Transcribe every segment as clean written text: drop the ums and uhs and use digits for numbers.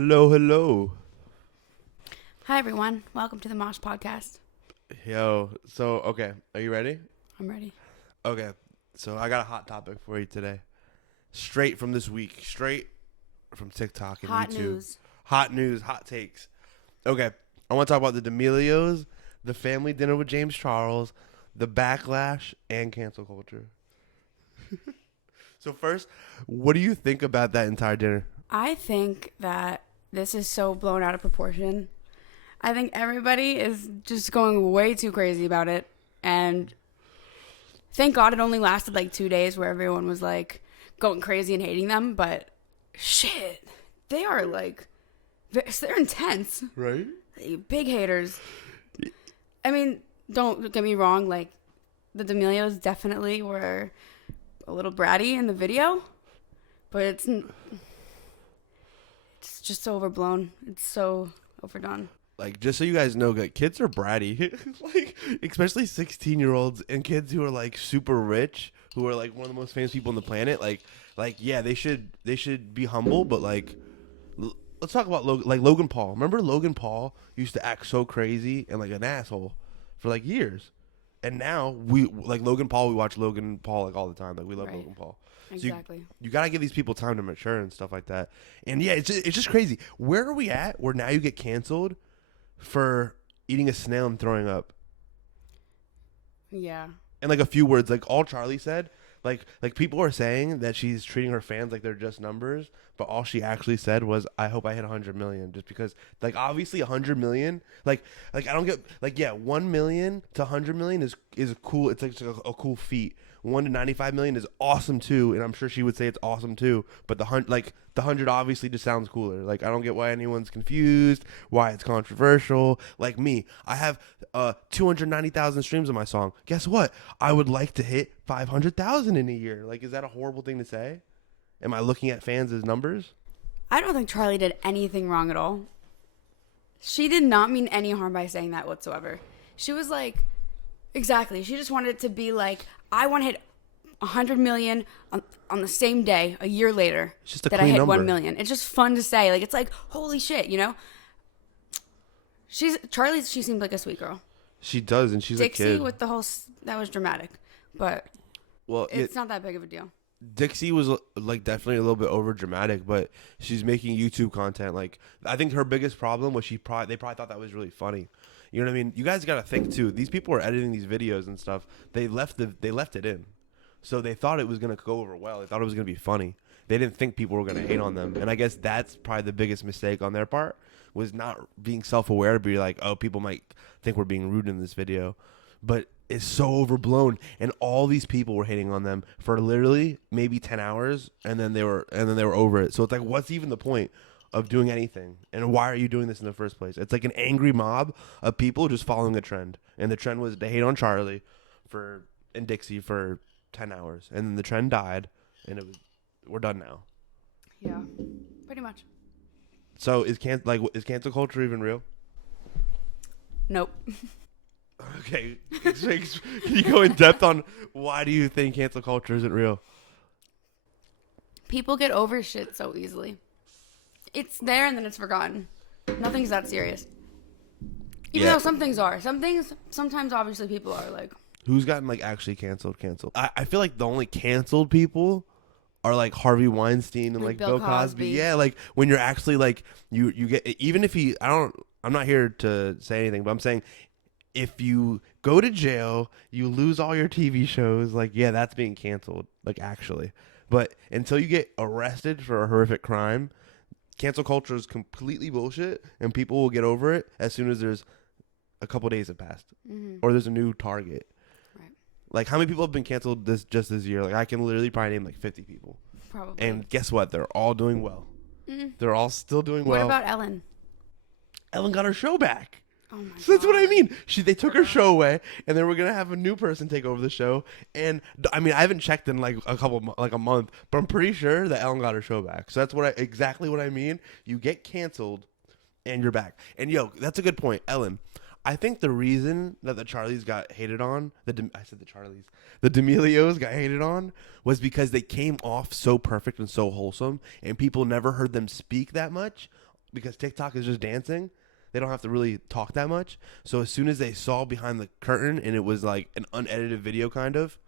Hello, hello. Hi, everyone. Welcome to the MOSH podcast. Yo, okay. Are you ready? I'm ready. Okay. So, I got a hot topic for you today. Straight from this week. Straight from TikTok and Hot YouTube. news. Hot news, hot takes. Okay. I want to talk about the D'Amelios, the family dinner with James Charles, the backlash, and cancel culture. So, first, what do you think about that entire dinner? I think that this is so blown out of proportion. I think everybody is just going way too crazy about it. And thank God it only lasted like 2 days where everyone was like going crazy and hating them. But shit, they are like, they're intense. Right? Big haters. I mean, don't get me wrong. Like, the D'Amelios definitely were a little bratty in the video. But it's just so overblown. It's so overdone. Like, just so you guys know, like, kids are bratty. Like, especially 16-year-olds and kids who are, like, super rich, who are, like, one of the most famous people on the planet. Like, yeah, they should be humble, but, like, let's talk about, Logan Paul. Remember Logan Paul used to act so crazy and, like, an asshole for, like, years. And now, we watch Logan Paul, like, all the time. Like, we love Logan Paul. Exactly. So you got to give these people time to mature and stuff like that. And, yeah, it's just crazy. Where are we at where now you get canceled for eating a snail and throwing up? Yeah. And like a few words, like all Charlie said, like people are saying that she's treating her fans like they're just numbers, but all she actually said was, "I hope I hit 100 million," just because, like, obviously 100 million, like I don't get, like, yeah, 1 million to 100 million is cool. It's like a cool feat. 1 to 95 million is awesome too, and I'm sure she would say it's awesome too. But the 100 obviously just sounds cooler. Like, I don't get why anyone's confused, why it's controversial. Like me, I have 290,000 streams on my song. Guess what? I would like to hit 500,000 in a year. Like, is that a horrible thing to say? Am I looking at fans as numbers? I don't think Charlie did anything wrong at all. She did not mean any harm by saying that whatsoever. She was like, exactly. She just wanted it to be like, I want to hit 100 million on the same day, a year later, It's just a that I clean hit number. 1 million. It's just fun to say. Like, it's like, holy shit, you know? She seemed like a sweet girl. She does, and she's Dixie a kid. with the whole, that was dramatic. But Well, it's not that big of a deal. Dixie was, like, definitely a little bit over dramatic, but she's making YouTube content. Like, I think her biggest problem was they probably thought that was really funny. You know what I mean? You guys got to think too. These people are editing these videos and stuff. They left it in, so they thought it was gonna go over well. They thought it was gonna be funny. They didn't think people were gonna hate on them. And I guess that's probably the biggest mistake on their part, was not being self-aware to be like, oh, people might think we're being rude in this video, but it's so overblown, and all these people were hating on them for literally maybe 10 hours, and then they were over it. So it's like, what's even the point of doing anything, and why are you doing this in the first place? It's like an angry mob of people just following a trend, and the trend was to hate on Charlie and Dixie for 10 hours, and then the trend died, and we're done now. Yeah, pretty much. So is cancel culture even real? Nope. Okay, can you go in depth on why do you think cancel culture isn't real? People get over shit so easily. It's there and then it's forgotten. Nothing's that serious. Even though some things are. Some things, sometimes obviously people are like. Who's gotten, like, actually canceled? I feel like the only canceled people are, like, Harvey Weinstein and, like Bill Cosby. Yeah, like, when you're actually, like, you get, even if I'm not here to say anything, but I'm saying, if you go to jail, you lose all your TV shows, like, yeah, that's being canceled, like, actually. But until you get arrested for a horrific crime, cancel culture is completely bullshit, and people will get over it as soon as there's a couple days have passed, or there's a new target. Right. Like, how many people have been canceled this year? Like, I can literally probably name like 50 people. Probably. And guess what? They're all doing well. They're all still doing well. What about Ellen? Ellen got her show back. Oh my God. So that's what I mean. They took her show away, and then we're gonna have a new person take over the show. And I mean, I haven't checked in like a month, but I'm pretty sure that Ellen got her show back. So that's exactly what I mean. You get canceled, and you're back. And yo, that's a good point, Ellen. I think the reason that the Charlies got hated on, the D'Amelios got hated on, was because they came off so perfect and so wholesome, and people never heard them speak that much because TikTok is just dancing. They don't have to really talk that much. So as soon as they saw behind the curtain and it was like an unedited video kind of,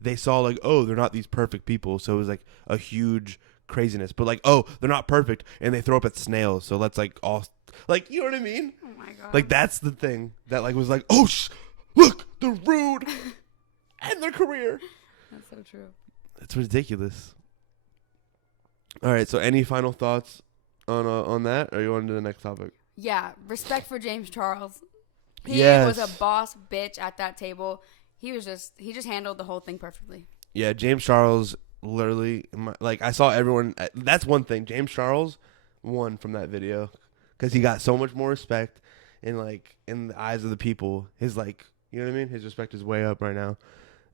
they saw like, oh, they're not these perfect people. So it was like a huge craziness. But like, oh, they're not perfect, and they throw up at snails. So let's like all like, you know what I mean? Oh my god. Like that's the thing that like was like, oh, look, they're rude, and their career. That's so true. It's ridiculous. All right. So any final thoughts on that, or you want to do the next topic? Yeah, respect for James Charles. He Yes. was a boss bitch at that table. He just handled the whole thing perfectly. Yeah, James Charles literally, like I saw everyone. That's one thing. James Charles won from that video because he got so much more respect, and like in the eyes of the people, his like, you know what I mean. His respect is way up right now,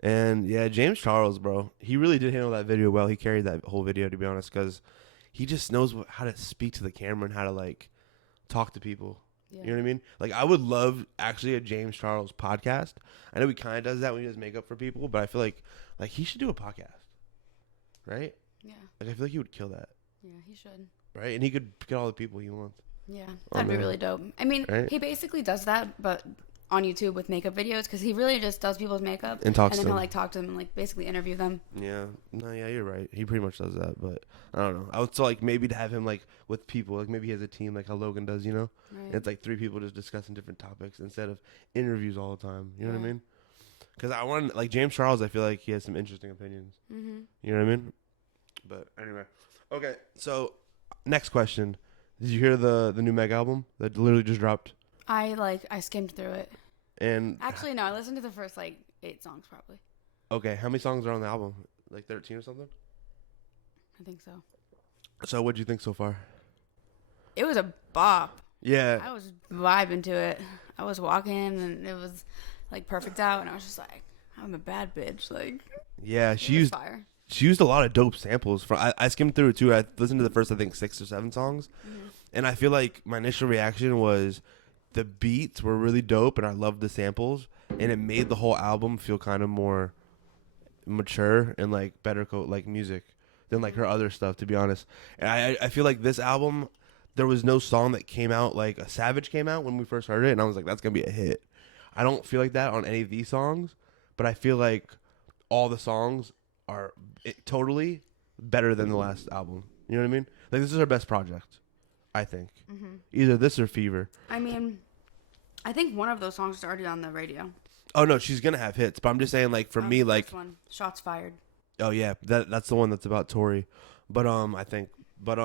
and yeah, James Charles, bro, he really did handle that video well. He carried that whole video, to be honest, because he just knows how to speak to the camera and how to like talk to people. Yeah. You know what I mean? Like, I would love actually a James Charles podcast. I know he kind of does that when he does makeup for people, but I feel like he should do a podcast, right? Yeah. Like, I feel like he would kill that, Yeah, he should. right? And he could get all the people he wants. Yeah, Oh, that'd be man. really dope. I mean, Right? he basically does that, but on YouTube with makeup videos, because he really just does people's makeup And talks and then to he'll them. like talk to them and like basically interview them. Yeah. No, yeah, you're right. He pretty much does that, but I don't know. I would still like maybe to have him like with people, like maybe he has a team like how Logan does, you know? Right. And it's like 3 people just discussing different topics instead of interviews all the time. You know what I Yeah. mean? Because I want, like, James Charles, I feel like he has some interesting opinions. Mm-hmm. You know what I mean? But anyway. Okay, so next question. Did you hear the new Meg album that literally just dropped? I skimmed through it. And Actually, no, I listened to the first like 8 songs probably. okay, how many songs are on the album? Like 13 or something? I think so. So what'd you think so far? It was a bop. Yeah. I was vibing to it. I was walking and it was like perfect out, and I was just like, I'm a bad bitch. Like, Yeah, it she was used fire. she used a lot of dope samples. I skimmed through it too. I listened to the first, I think, 6 or 7 songs. Mm-hmm. And I feel like my initial reaction was the beats were really dope and I loved the samples, and it made the whole album feel kind of more mature and like better like music than like her other stuff, to be honest. And I feel like this album, there was no song that came out like a Savage came out when we first heard it and I was like, that's gonna be a hit. I don't feel like that on any of these songs, but I feel like all the songs are totally better than the last album. You know what I mean? Like, this is her best project, I think. Mm-hmm. Either this or Fever. I mean, I think one of those songs is already on the radio. Oh no, she's gonna have hits, but I'm just saying, like, for me, The like, first one, Shots Fired. oh yeah, that's the one that's about Tori. But I think, but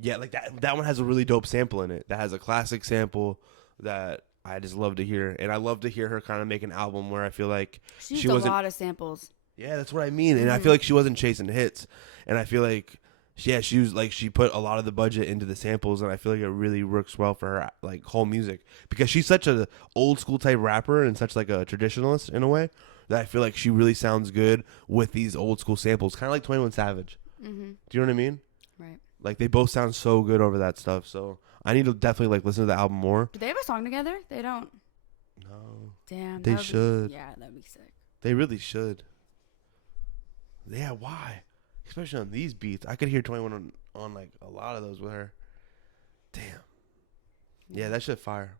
yeah, like that one has a really dope sample in it. That has a classic sample that I just love to hear, and I love to hear her kind of make an album where I feel like She used she a wasn't. lot of samples. Yeah, that's what I mean, and I feel like she wasn't chasing hits, and I feel like. Yeah, she was like, she put a lot of the budget into the samples, and I feel like it really works well for her like whole music, because she's such a old school type rapper and such like a traditionalist in a way that I feel like she really sounds good with these old school samples, kind of like 21 Savage. Mm-hmm. Do you know what I mean? Right. Like, they both sound so good over that stuff. So I need to definitely like listen to the album more. Do they have a song together? They don't. No, Damn. They that would should. Be, yeah, that'd be sick. they really should. Yeah, why? Especially on these beats, I could hear 21 on like a lot of those with her. Damn. Yeah, that shit fire.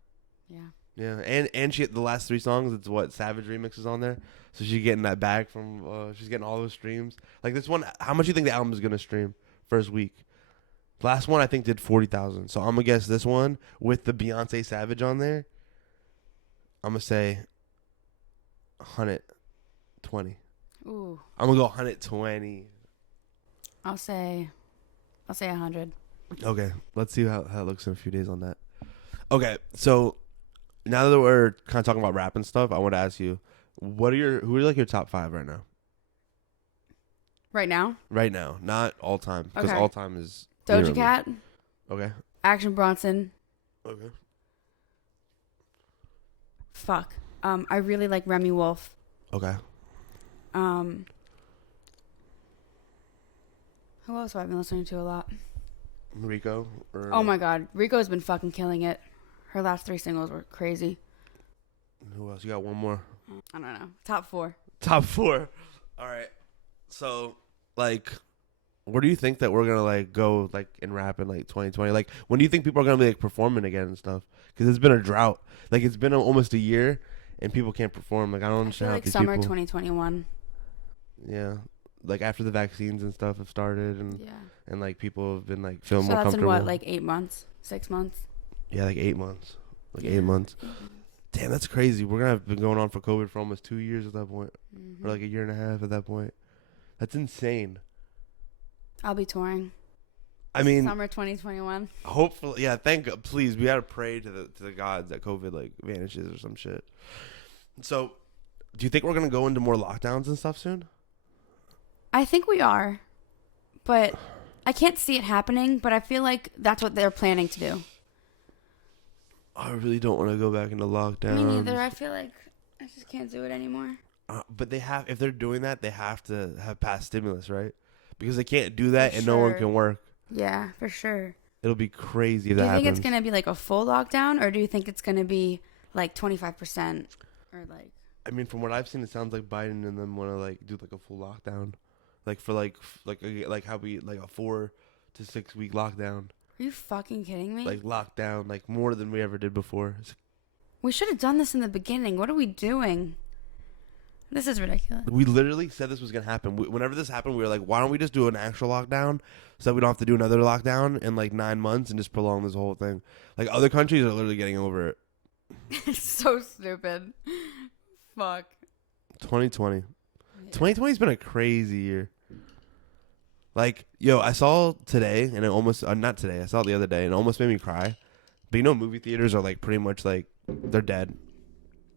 Yeah. Yeah, and she the last 3 songs, it's what Savage remixes on there, so she's getting that back from she's getting all those streams. Like this one, how much do you think the album is gonna stream first week? Last one I think did 40,000. So I'm gonna guess this one with the Beyonce Savage on there. I'm gonna say 120. Ooh. I'm gonna go 120. I'll say 100. Okay, let's see how it looks in a few days on that. Okay, so now that we're kind of talking about rap and stuff, I want to ask you, who are like your top 5 right now? Right now? Right now, not all time, because Okay. all time is Doja near me. Cat, Okay. Action Bronson. Okay. Fuck. I really like Remy Wolf. Okay. Who else have I been listening to a lot? Rico. Oh my god, Rico's been fucking killing it. Her last 3 singles were crazy. Who else? You got one more. I don't know. Top 4. Top 4. All right. So, like, Where do you think that we're gonna like go like in rap in like 2020? Like, when do you think people are gonna be like performing again and stuff? Because it's been a drought. Like, it's been almost a year, and people can't perform. Like, I don't I understand feel how like these summer people. 2021. Yeah, like after the vaccines and stuff have started, Yeah. and like people have been like feeling So more that's in comfortable. what, like 8 months, 6 months? Yeah, like 8 months. Like Yeah. 8 months. Damn, that's crazy. We're gonna have been going on for COVID for almost 2 years at that point, Mhm. or like a year and a half at that point. That's insane. I'll be touring. I mean, Summer 2021. hopefully, yeah. Thank God, please. We gotta pray to the gods that COVID like vanishes or some shit. So, do you think we're gonna go into more lockdowns and stuff soon? I think we are, but I can't see it happening. But I feel like that's what they're planning to do. I really don't want to go back into lockdown. Me neither. I feel like I just can't do it anymore. But they have, if they're doing that, they have to have passed stimulus, right? Because they can't do that For and no one sure. can work. Yeah, for sure. It'll be crazy if Do that you think happens. it's gonna be like a full lockdown, or do you think it's gonna be like 25%, or like? I mean, from what I've seen, it sounds like Biden and them want to like do like a full lockdown, like for like how we like a 4 to 6 week lockdown, Are you fucking kidding me? like lockdown, like more than we ever did before. We should have done this in the beginning. What are we doing? This is ridiculous. We literally said this was gonna happen. Whenever this happened, we were like, why don't we just do an actual lockdown so that we don't have to do another lockdown in like 9 months and just prolong this whole thing. Like, other countries are literally getting over it. It's so stupid. Fuck. 2020. Yeah. 2020's been a crazy year. Like, yo, I saw today, and it almost, not today, I saw it the other day, and it almost made me cry. But you know, movie theaters are like pretty much like, they're dead.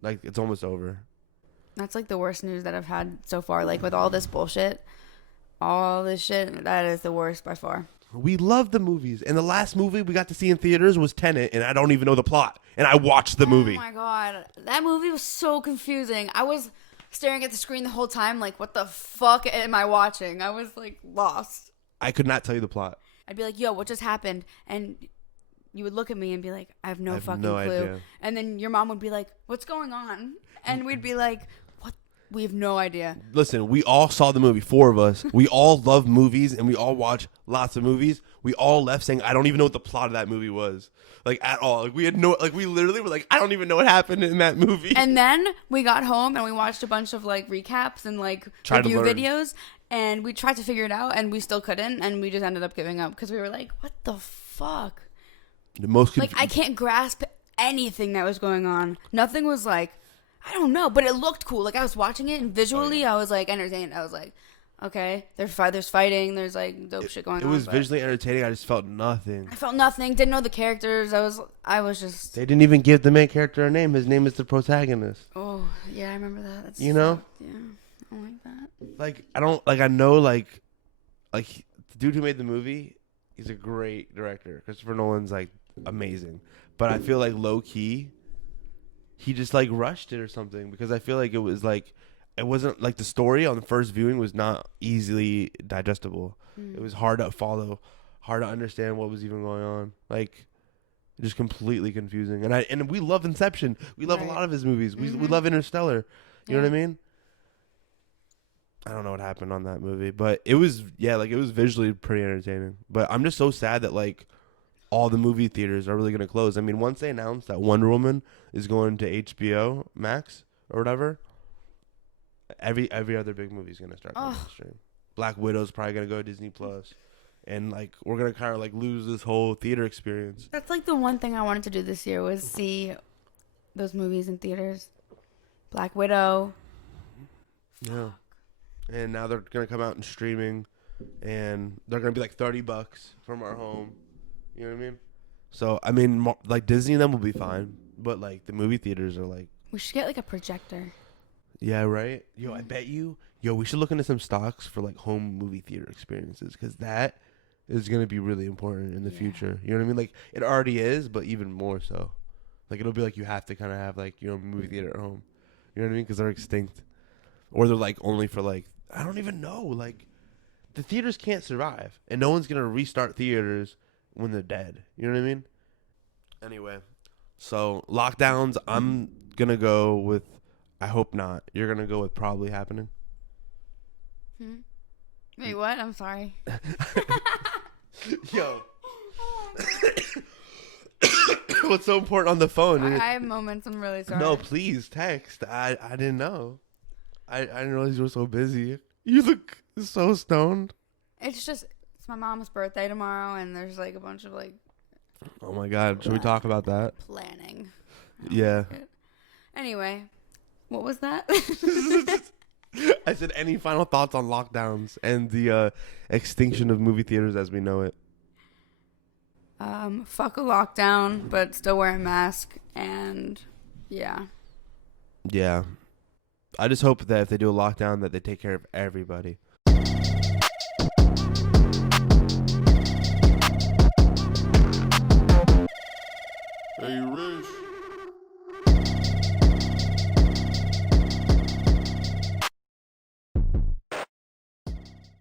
Like, it's almost over. That's like the worst news that I've had so far. Like, with all this bullshit, all this shit, that is the worst by far. We love the movies. And the last movie we got to see in theaters was Tenet, and I don't even know the plot. And I watched the movie. Oh my god. That movie was so confusing. I was staring at the screen the whole time like, what the fuck am I watching? I was like lost. I could not tell you the plot. I'd be like, yo, what just happened? And you would look at me and be like, I have no fucking no clue. idea. And then your mom would be like, what's going on? And we'd be like, what? We have no idea. Listen, we all saw the movie, 4 of us. We all love movies, and we all watch lots of movies. We all left saying, I don't even know what the plot of that movie was. Like, at all. Like, we had no, like, we literally were like, I don't even know what happened in that movie. And then we got home and we watched a bunch of like recaps and like review videos, and we tried to figure it out, and we still couldn't, and we just ended up giving up because we were like, what the fuck? The most Like, I can't grasp anything that was going on. Nothing was like, I don't know, but it looked cool. Like, I was watching it, and visually I was like entertained. I was like, okay, there's fighting, there's like dope shit going on. It was but visually entertaining. I just felt nothing. I felt nothing. Didn't know the characters. I was just. They didn't even give the main character a name. His name is the protagonist. Oh yeah, I remember that. That's You know? Yeah, I don't like that. Like, I don't, like, I know, like the dude who made the movie, he's a great director. Christopher Nolan's like amazing. But I feel like low key, he just like rushed it or something, because I feel like it was like, it wasn't like the story on the first viewing was not easily digestible. It was hard to follow, hard to understand what was even going on. Like, just completely confusing. And we love Inception. We love a lot of his movies. We love Interstellar. You know what I mean? I don't know what happened on that movie, but it was, like, it was visually pretty entertaining. But I'm just so sad that like all the movie theaters are really going to close. I mean, once they announced that Wonder Woman is going to HBO Max or whatever, every other big movie is going to start going to stream. Black Widow's probably going to go to Disney Plus, and like we're going to kind of like lose this whole theater experience. That's like the one thing I wanted to do this year was see those movies in theaters. Black Widow. Yeah. And now they're going to come out in streaming, and they're going to be like $30 from our home. You know what I mean? So, I mean, like, Disney and them will be fine, but like the movie theaters are like, We should get like a projector. yeah, right? Yo, I bet you, we should look into some stocks for like home movie theater experiences, because that is going to be really important in the future. You know what I mean? Like, it already is, but even more so. Like, it'll be like you have to kind of have like your own movie theater at home. You know what I mean? Because they're extinct. Or they're like only for like, I don't even know. Like, the theaters can't survive, and no one's going to restart theaters when they're dead. You know what I mean? Anyway, so lockdowns, I'm going to go with, I hope not. You're going to go with probably happening? Wait, what? I'm sorry. Yo. What's so important on the phone? I have moments. I'm really sorry. No, please text. I didn't know. I didn't realize you were so busy. You look so stoned. It's my mom's birthday tomorrow, and there's like a bunch of like. Oh my God! Should we talk about that? Planning. Yeah. Like anyway, what was that? I said, any final thoughts on lockdowns and the extinction of movie theaters as we know it? Fuck a lockdown, but still wear a mask, and yeah. Yeah. I just hope that if they do a lockdown that they take care of everybody.